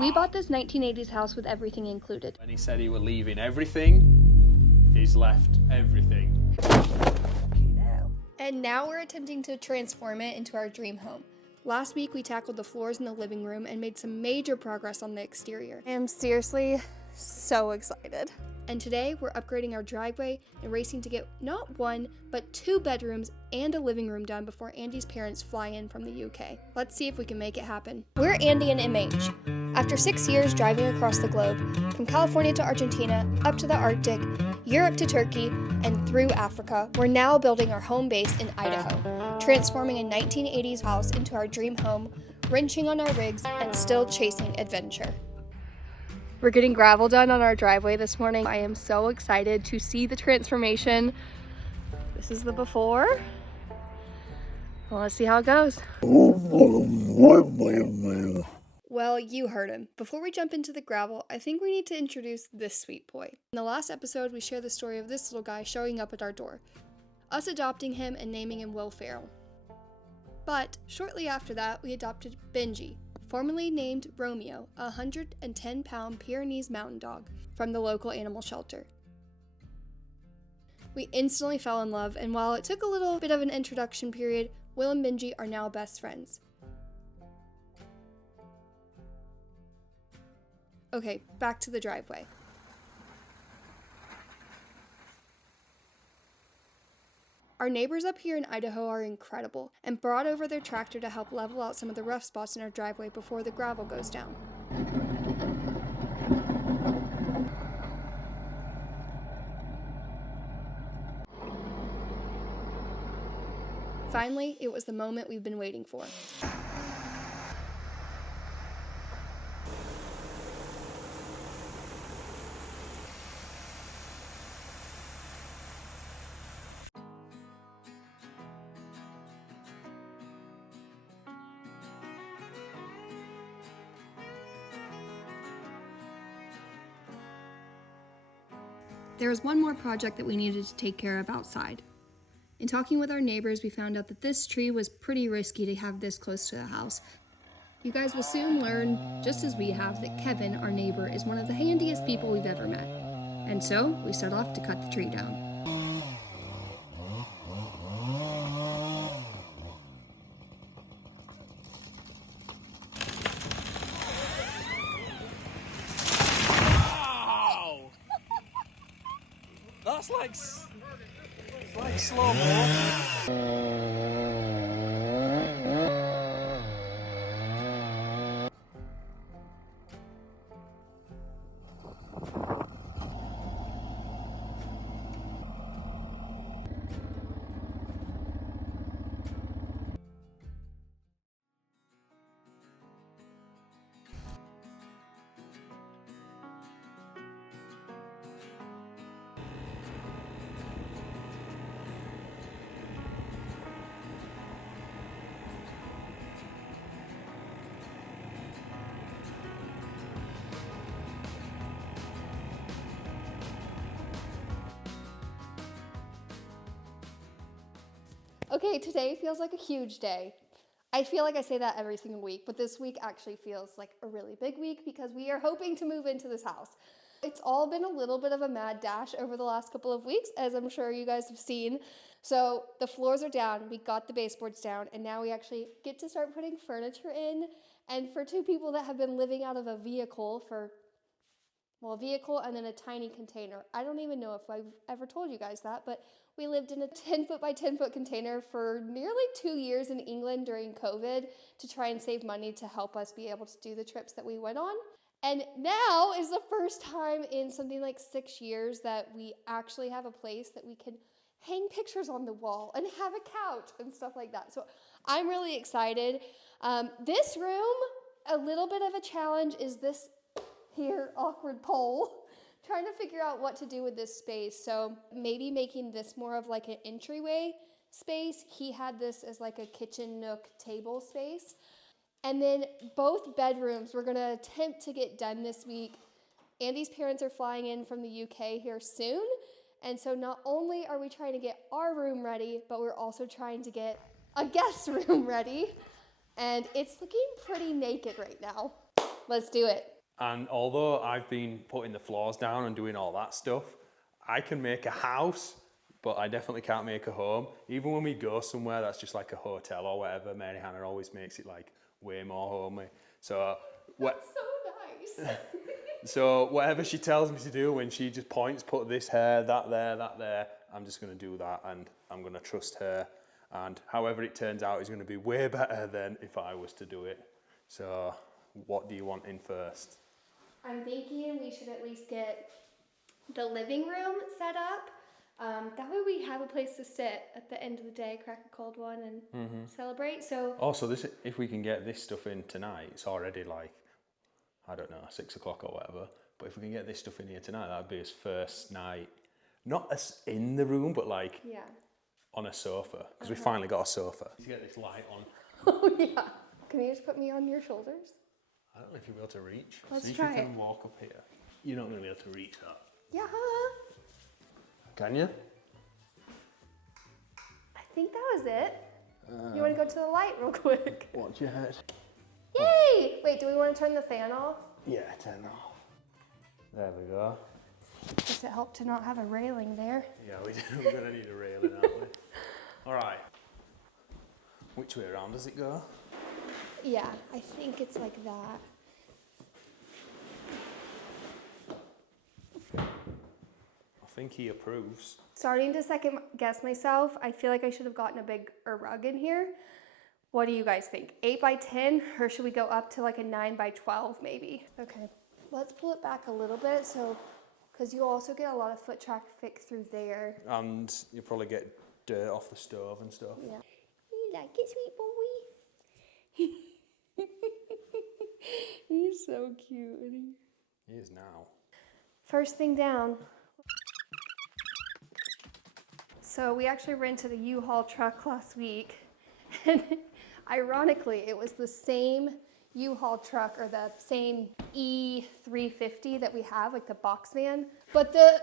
We bought this 1980s house with everything included. When he said he were leaving everything, he's left everything. And now we're attempting to transform it into our dream home. Last week we tackled the floors in the living room and made some major progress on the exterior. I am seriously so excited. And today we're upgrading our driveway and racing to get not one, but 2 bedrooms and a living room done before Andy's parents fly in from the UK. Let's see if we can make it happen. We're Andy and MH. After 6 years driving across the globe, from California to Argentina, up to the Arctic, Europe to Turkey, and through Africa, we're now building our home base in Idaho, transforming a 1980s house into our dream home, wrenching on our rigs, and still chasing adventure. We're getting gravel done on our driveway this morning. I am so excited to see the transformation. This is the before. Well, let's see how it goes. Well, you heard him. Before we jump into the gravel, I think we need to introduce this sweet boy. In the last episode, we shared the story of this little guy showing up at our door, us adopting him and naming him Will Ferrell. But shortly after that, we adopted Benji, formerly named Romeo, a 110-pound Pyrenees mountain dog from the local animal shelter. We instantly fell in love, and while it took a little bit of an introduction period, Will and Benji are now best friends. Okay, back to the driveway. Our neighbors up here in Idaho are incredible and brought over their tractor to help level out some of the rough spots in our driveway before the gravel goes down. Finally, it was the moment we've been waiting for. There was one more project that we needed to take care of outside. In talking with our neighbors, we found out that this tree was pretty risky to have this close to the house. You guys will soon learn, just as we have, that Kevin, our neighbor, is one of the handiest people we've ever met. And so, we set off to cut the tree down. That's like slow-mo. Okay, today feels like a huge day. I feel like I say that every single week, but this week actually feels like a really big week because we are hoping to move into this house. It's all been a little bit of a mad dash over the last couple of weeks, as I'm sure you guys have seen. So the floors are down, we got the baseboards down, and now we actually get to start putting furniture in. And for 2 people that have been living out of a vehicle a vehicle and then a tiny container. I don't even know if I've ever told you guys that, but we lived in a 10-foot by 10-foot container for nearly 2 years in England during COVID to try and save money to help us be able to do the trips that we went on. And now is the first time in something like 6 years that we actually have a place that we can hang pictures on the wall and have a couch and stuff like that. So I'm really excited. This room, a little bit of a challenge is this here awkward pole. Trying to figure out what to do with this space. So maybe making this more of like an entryway space. He had this as like a kitchen nook table space. And then both bedrooms we're gonna attempt to get done this week. Andy's parents are flying in from the UK here soon. And so not only are we trying to get our room ready, but we're also trying to get a guest room ready. And it's looking pretty naked right now. let's do it. And although I've been putting the floors down and doing all that stuff, I can make a house, but I definitely can't make a home. Even when we go somewhere that's just like a hotel or whatever, Mary Hannah always makes it like way more homey. So That's so nice. so whatever she tells me to do, when she just points, put this here, that there, I'm just going to do that, and I'm going to trust her. And however it turns out is going to be way better than if I was to do it. So what do you want in first? I'm thinking we should at least get the living room set up. That way we have a place to sit at the end of the day, crack a cold one and celebrate. So Also, this, if we can get this stuff in tonight, it's already like, I don't know, 6 o'clock or whatever. But if we can get this stuff in here tonight, that'd be his first night. Not as in the room, but like on a sofa. Because we finally got a sofa. Let's get this light on. Oh yeah. Can you just put me on your shoulders? I don't know if you'll be able to reach. Let's See if try you can it. walk up here. You're not going to be able to reach that. Yeah. Can you? I think that was it. You want to go to the light real quick? Watch your head. Yay! Wait, do we want to turn the fan off? Yeah, turn off. There we go. Does it help to not have a railing there? Yeah, we're going to need a railing, aren't we? All right. Which way around does it go? Yeah, I think it's like that. I think he approves. Starting to second guess myself, I feel like I should have gotten a bigger rug in here. What do you guys think? 8 by 10, or should we go up to like a 9 by 12 maybe? Okay, let's pull it back a little bit so, because you also get a lot of foot traffic through there. And you'll probably get dirt off the stove and stuff. Yeah. You like it, sweet boy? He's so cute. He is now. First thing down. So we actually rented a U-Haul truck last week, and ironically, it was the same U-Haul truck or the same E350 that we have, like the box van, but the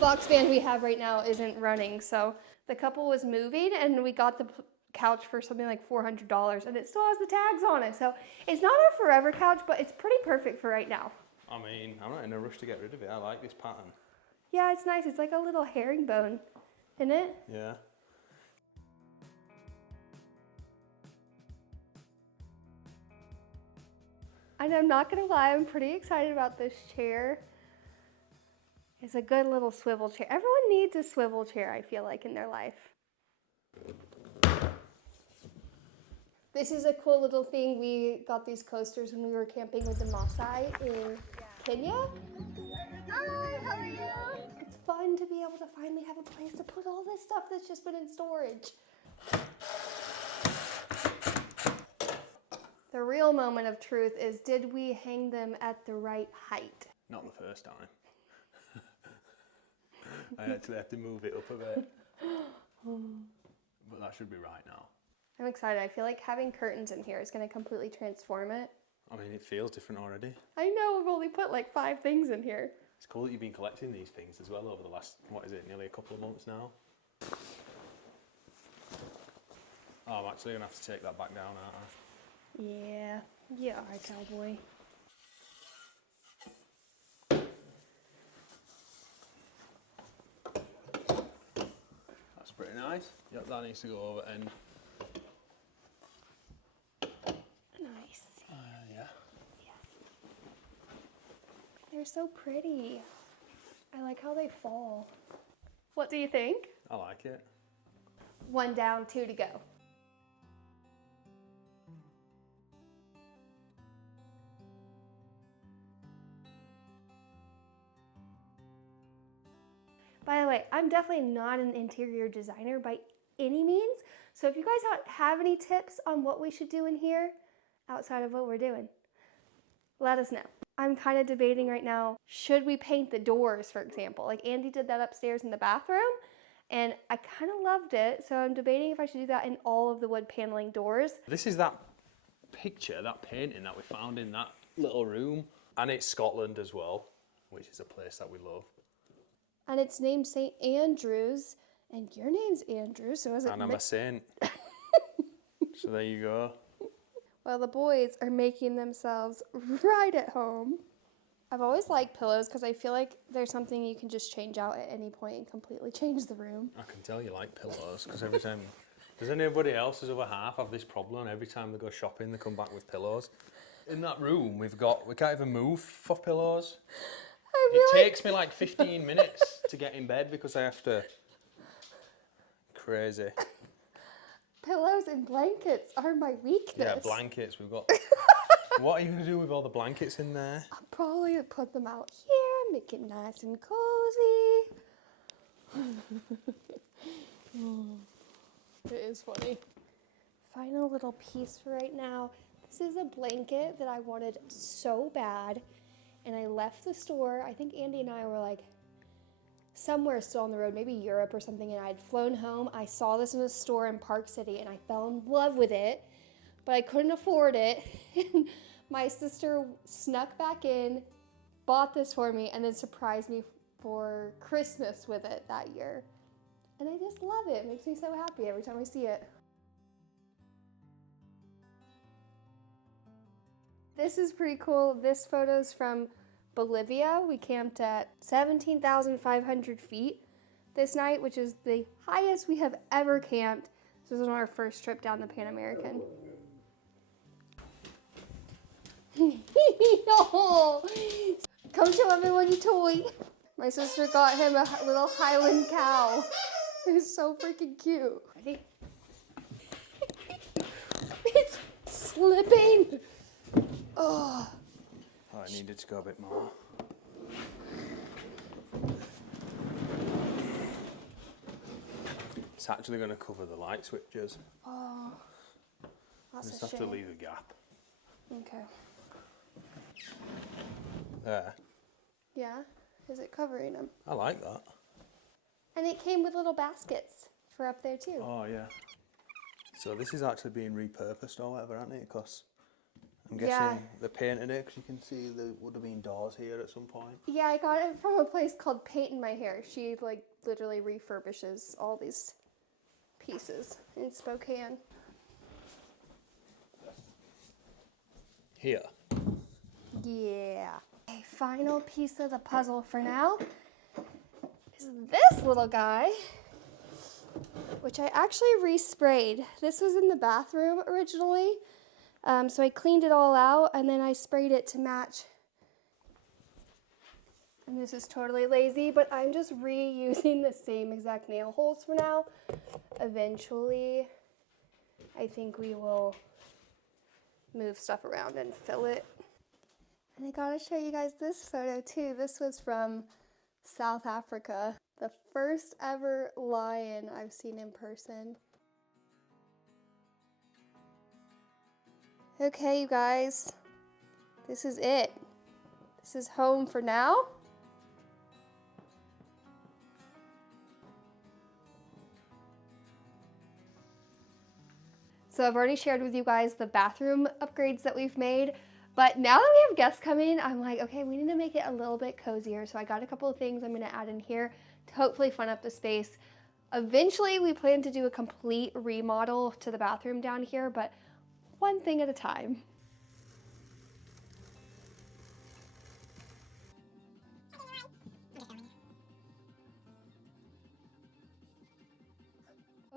box van we have right now isn't running. So the couple was moving, and we got the couch for something like $400, and it still has the tags on it. So it's not our forever couch, but it's pretty perfect for right now. I mean, I'm not in a rush to get rid of it. I like this pattern. Yeah, it's nice. It's like a little herringbone, isn't it? Yeah. And I'm not gonna lie, I'm pretty excited about this chair. It's a good little swivel chair. Everyone needs a swivel chair, I feel like, in their life. This is a cool little thing. We got these coasters when we were camping with the Maasai in Kenya. Hi, how are you? It's fun to be able to finally have a place to put all this stuff that's just been in storage. The real moment of truth is, did we hang them at the right height? Not the first time. I actually have to move it up a bit. But that should be right now. I'm excited. I feel like having curtains in here is going to completely transform it. I mean, it feels different already. I know, we've only put like 5 things in here. It's cool that you've been collecting these things as well over the last, what is it, nearly a couple of months now? Oh, I'm actually going to have to take that back down, aren't I? Yeah, you are, cowboy. That's pretty nice. Yep, that needs to go over and... Nice. yeah. They're so pretty. I like how they fall. What do you think? I like it. 1 down, 2 to go. By the way, I'm definitely not an interior designer by any means. So if you guys have any tips on what we should do in here outside of what we're doing, let us know. I'm kind of debating right now, should we paint the doors, for example? Like Andy did that upstairs in the bathroom, and I kind of loved it. So I'm debating if I should do that in all of the wood paneling doors. This is that picture, that painting that we found in that little room. And it's Scotland as well, which is a place that we love. And it's named St. Andrews, and your name's Andrew, so is it? And I'm a saint. So there you go. while the boys are making themselves right at home. I've always liked pillows because I feel like there's something you can just change out at any point and completely change the room. I can tell you like pillows because every time, does anybody else's other half have this problem? Every time they go shopping, they come back with pillows. In that room, we can't even move for pillows. It takes me like 15 minutes to get in bed because I have to. Crazy. Pillows and blankets are my weakness. Yeah, blankets. We've got. What are you going to do with all the blankets in there? I'll probably put them out here, make it nice and cozy. It is funny. Final little piece for right now. This is a blanket that I wanted so bad, and I left the store. I think Andy and I were like somewhere still on the road, maybe Europe or something, and I had flown home. I saw this in a store in Park City, and I fell in love with it, but I couldn't afford it. And my sister snuck back in, bought this for me, and then surprised me for Christmas with it that year. And I just love it. It makes me so happy every time I see it. This is pretty cool. This photo's from Bolivia. We camped at 17,500 feet this night, which is the highest we have ever camped. This was on our first trip down the Pan American. No! Come show everyone your toy. My sister got him a little Highland cow. It's so freaking cute. Ready? It's slipping. Oh, I needed to go a bit more. It's actually going to cover the light switches. Oh, that's Just a have shame. to leave a gap. Okay. There. Yeah? Is it covering them? I like that. And it came with little baskets for up there too. Oh, yeah. So this is actually being repurposed or whatever, isn't it? Because I'm guessing Yeah. they painted it, because you can see there would have been doors here at some point. Yeah, I got it from a place called Paint in My Hair. She like literally refurbishes all these pieces in Spokane. Here. Yeah. A final piece of the puzzle for now is this little guy, which I actually resprayed. This was in the bathroom originally, so I cleaned it all out and then I sprayed it to match. And this is totally lazy, but I'm just reusing the same exact nail holes for now. Eventually, I think we will move stuff around and fill it. And I gotta show you guys this photo too. This was from South Africa. The first ever lion I've seen in person. Okay, you guys, this is it. This is home for now. So I've already shared with you guys the bathroom upgrades that we've made, but now that we have guests coming, I'm like, okay, we need to make it a little bit cozier. So I got a couple of things I'm gonna add in here to hopefully fun up the space. Eventually, we plan to do a complete remodel to the bathroom down here, but one thing at a time.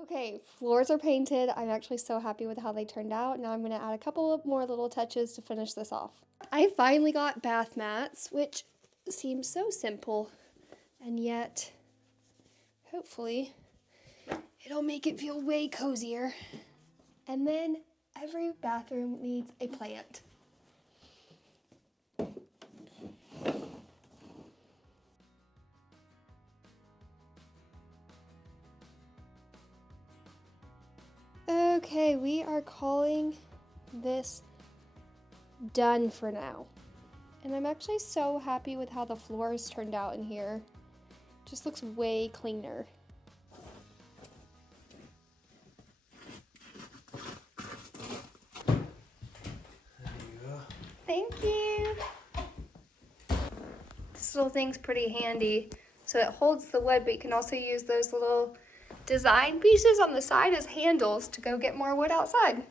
Okay, floors are painted. I'm actually so happy with how they turned out. Now I'm gonna add a couple of more little touches to finish this off. I finally got bath mats, which seems so simple, and yet, hopefully, it'll make it feel way cozier. And then every bathroom needs a plant. Okay, we are calling this done for now. And I'm actually so happy with how the floors turned out in here. Just looks way cleaner. There you go. Thank you. This little thing's pretty handy. So it holds the wood, but you can also use those little design pieces on the side as handles to go get more wood outside.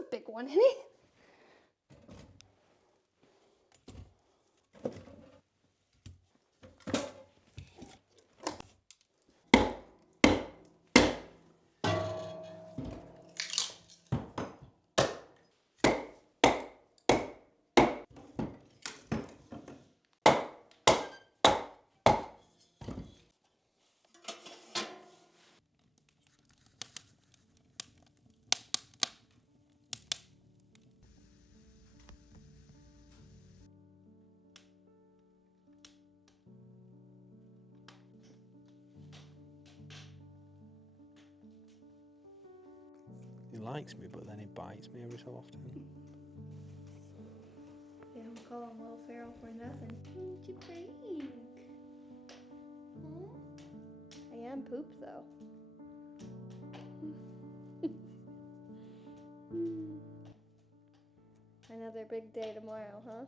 a big one, isn't it? He likes me, but then he bites me every so often. They don't call him Little Pharaoh for nothing. What you think? I am pooped though. Another big day tomorrow, huh?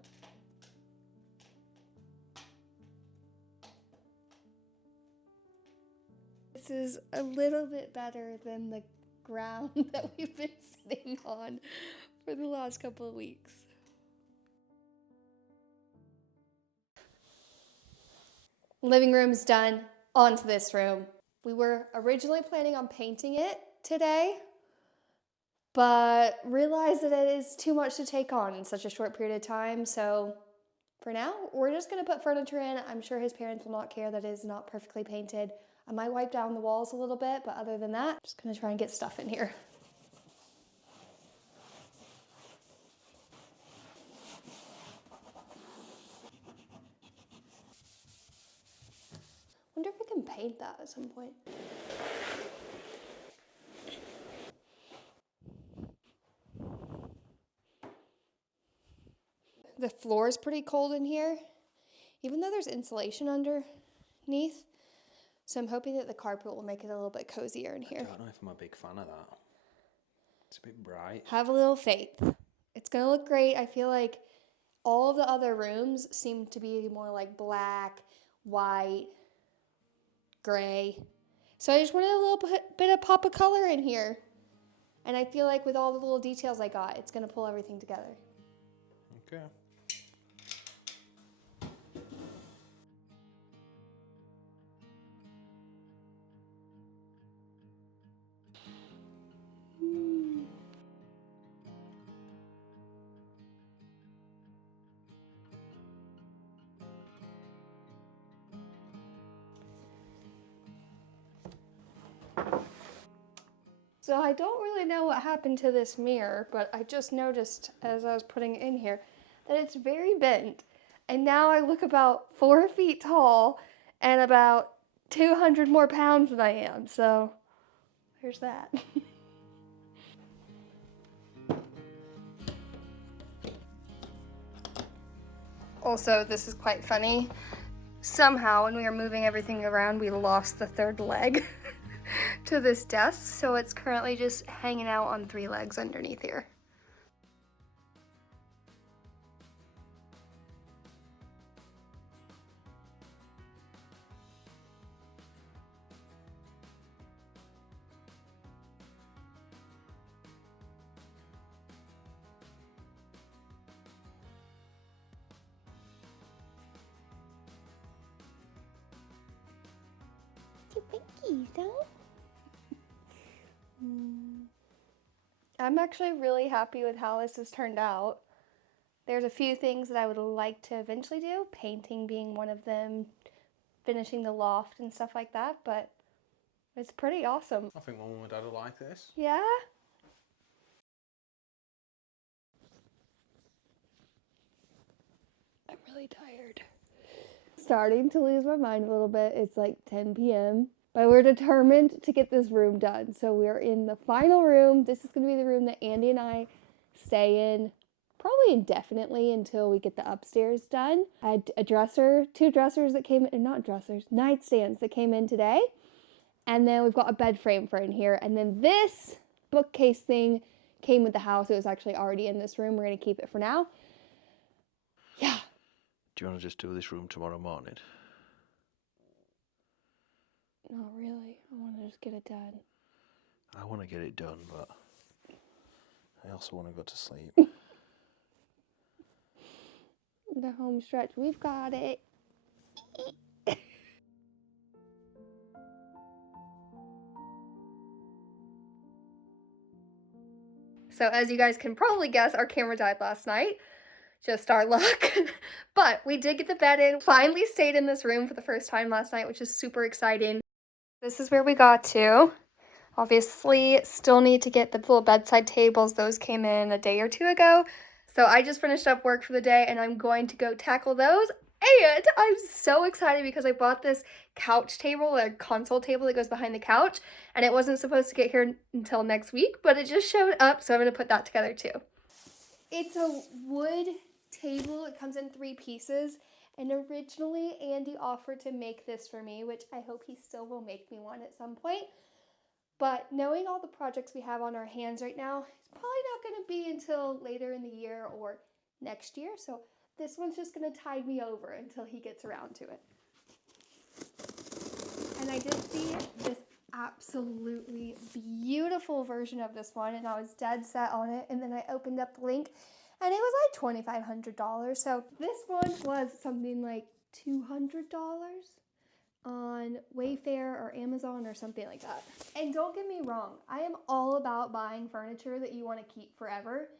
This is a little bit better than the ground that we've been sitting on for the last couple of weeks. Living room's done. On to this room. We were originally planning on painting it today, but realized that it is too much to take on in such a short period of time. So for now, we're just gonna put furniture in. I'm sure his parents will not care that it is not perfectly painted. I might wipe down the walls a little bit, but other than that, I'm just gonna try and get stuff in here. Wonder if we can paint that at some point. The floor is pretty cold in here, even though there's insulation underneath. So I'm hoping that the carpet will make it a little bit cozier in here. I don't know if I'm a big fan of that. It's a bit bright. Have a little faith. It's gonna look great. I feel like all of the other rooms seem to be more like black, white, gray. So I just wanted a little bit of pop of color in here. And I feel like with all the little details I got, it's gonna pull everything together. Okay. So I don't really know what happened to this mirror, but I just noticed as I was putting it in here that it's very bent. And now I look about 4 feet tall and about 200 more pounds than I am. So there's that. Also, this is quite funny. Somehow, when we were moving everything around, we lost the third leg to this desk, so it's currently just hanging out on 3 legs underneath here. I'm actually really happy with how this has turned out. There's a few things that I would like to eventually do, painting being one of them, finishing the loft and stuff like that, but it's pretty awesome. I think Mum and Dad will like this. Yeah? I'm really tired. Starting to lose my mind a little bit. It's like 10 p.m. But we're determined to get this room done. So we're in the final room. This is going to be the room that Andy and I stay in probably indefinitely until we get the upstairs done. I had a dresser, 2 dressers that came in, not dressers, nightstands that came in today. And then we've got a bed frame for in here. And then this bookcase thing came with the house. It was actually already in this room. We're going to keep it for now. Yeah. Do you want to just do this room tomorrow morning? Not really. I want to just get it done. I want to get it done, but I also want to go to sleep. The home stretch, we've got it. So as you guys can probably guess, our camera died last night. Just our luck. But we did get the bed in. Finally stayed in this room for the first time last night, which is super exciting. This is where we got to. Obviously, still need to get the little bedside tables. Those came in a day or two ago. So I just finished up work for the day and I'm going to go tackle those. And I'm so excited because I bought this couch table, a console table that goes behind the couch, and it wasn't supposed to get here until next week, but it just showed up, so I'm going to put that together too. It's a wood table. It comes in 3 pieces, and originally Andy offered to make this for me, which I hope he still will make me one at some point. But knowing all the projects we have on our hands right now, it's probably not going to be until later in the year or next year. So this one's just going to tide me over until he gets around to it. And I did see this absolutely beautiful version of this one, and I was dead set on it. And then I opened up the link, and it was like $2,500. So this one was something like $200 on Wayfair or Amazon or something like that. And don't get me wrong, I am all about buying furniture that you want to keep forever.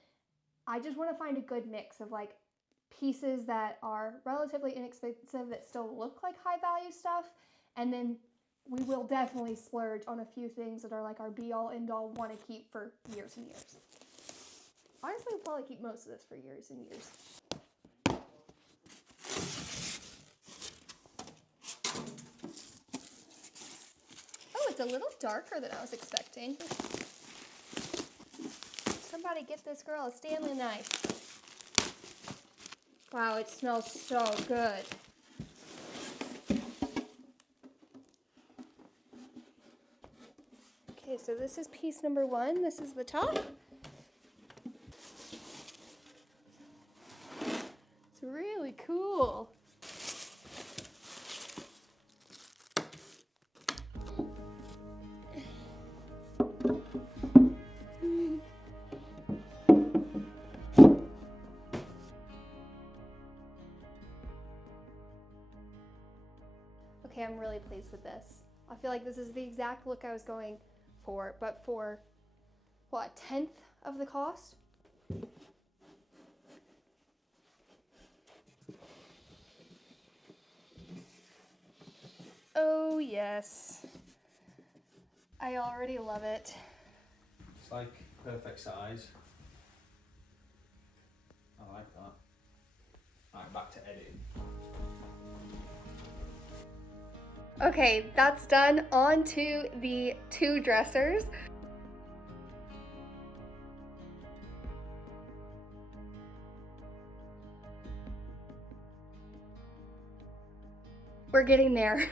I just want to find a good mix of like pieces that are relatively inexpensive that still look like high value stuff, and then we will definitely splurge on a few things that are like our be all end all, want to keep for years and years. Honestly, we'll probably keep most of this for years and years. It's a little darker than I was expecting. Somebody get this girl a Stanley knife. Wow, it smells so good. Okay, so this is piece number 1. This is the top. It's really cool. Okay, I'm really pleased with this. I feel like this is the exact look I was going for, but for, what, 1/10 of the cost? Oh, yes. I already love it. It's like perfect size. I like that. Alright, back to editing. Okay, that's done. On to the 2 dressers. We're getting there.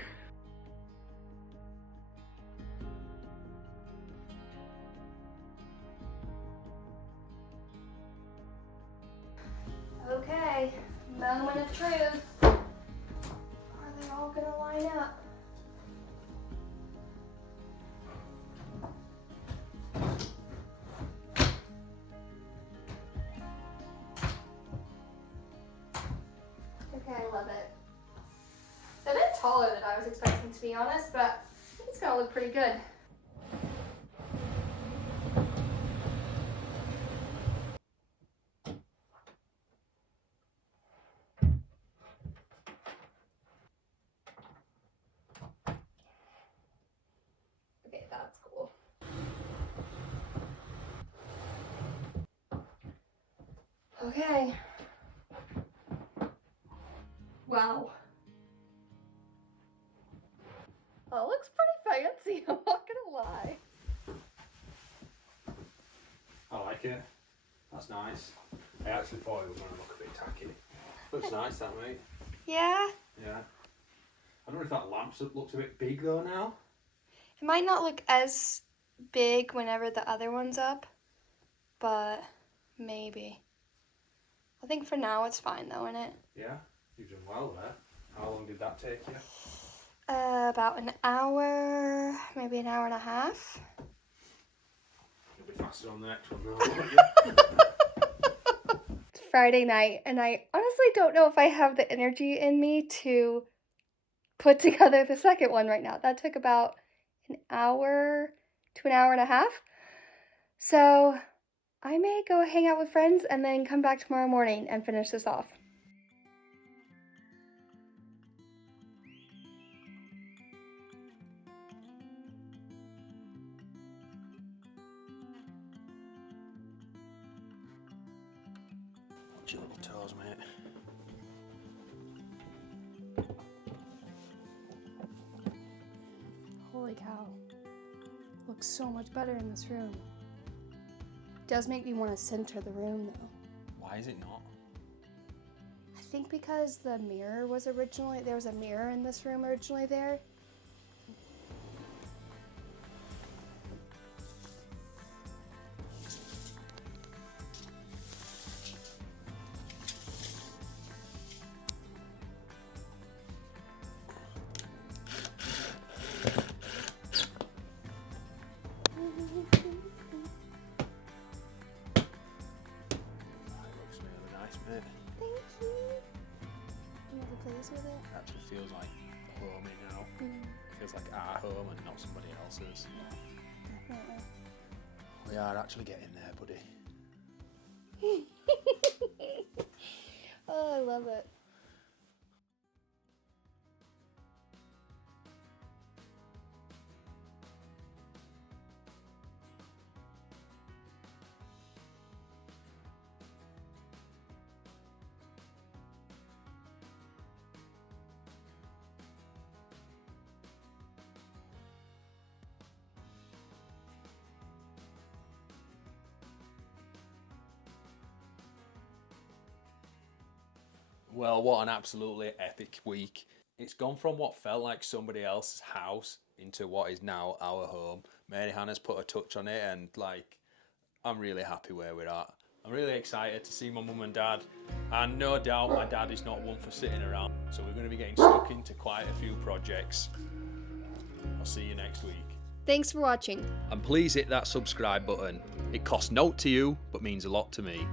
Okay, moment of truth. Are they all gonna line up? Okay, I love it. It's a bit taller than I was expecting, to be honest, but I think it's gonna look pretty good. Okay, that's cool. Okay. Wow. Oh, it looks pretty fancy, I'm not gonna lie. I like it. That's nice. I actually thought it was going to look a bit tacky. Looks nice, that mate. Yeah? Yeah. I don't know if that lamp looks a bit big though now. It might not look as big whenever the other one's up, but maybe. I think for now it's fine though, isn't it? Yeah, you've done well there. How long did that take you? About an hour, maybe an hour and a half. You'll be faster on the next one now. It's Friday night, and I honestly don't know if I have the energy in me to put together the second one right now. That took about an hour to an hour and a half. So I may go hang out with friends and then come back tomorrow morning and finish this off. Watch your little toes, mate. Holy cow. Looks so much better in this room. Does make me want to center the room though. Why is it not? I think because the mirror was originally, there was a mirror in this room originally there. Mate. Thank you. You ever pleased with it? Actually feels like homey now. Feels like our home and not somebody else's. Definitely. We are actually getting there, buddy. Oh, I love it. Well, what an absolutely epic week. It's gone from what felt like somebody else's house into what is now our home. Mary Hannah's put a touch on it, and like, I'm really happy where we're at. I'm really excited to see my mum and dad, and no doubt my dad is not one for sitting around. So we're going to be getting stuck into quite a few projects. I'll see you next week. Thanks for watching. And please hit that subscribe button. It costs naught to you, but means a lot to me.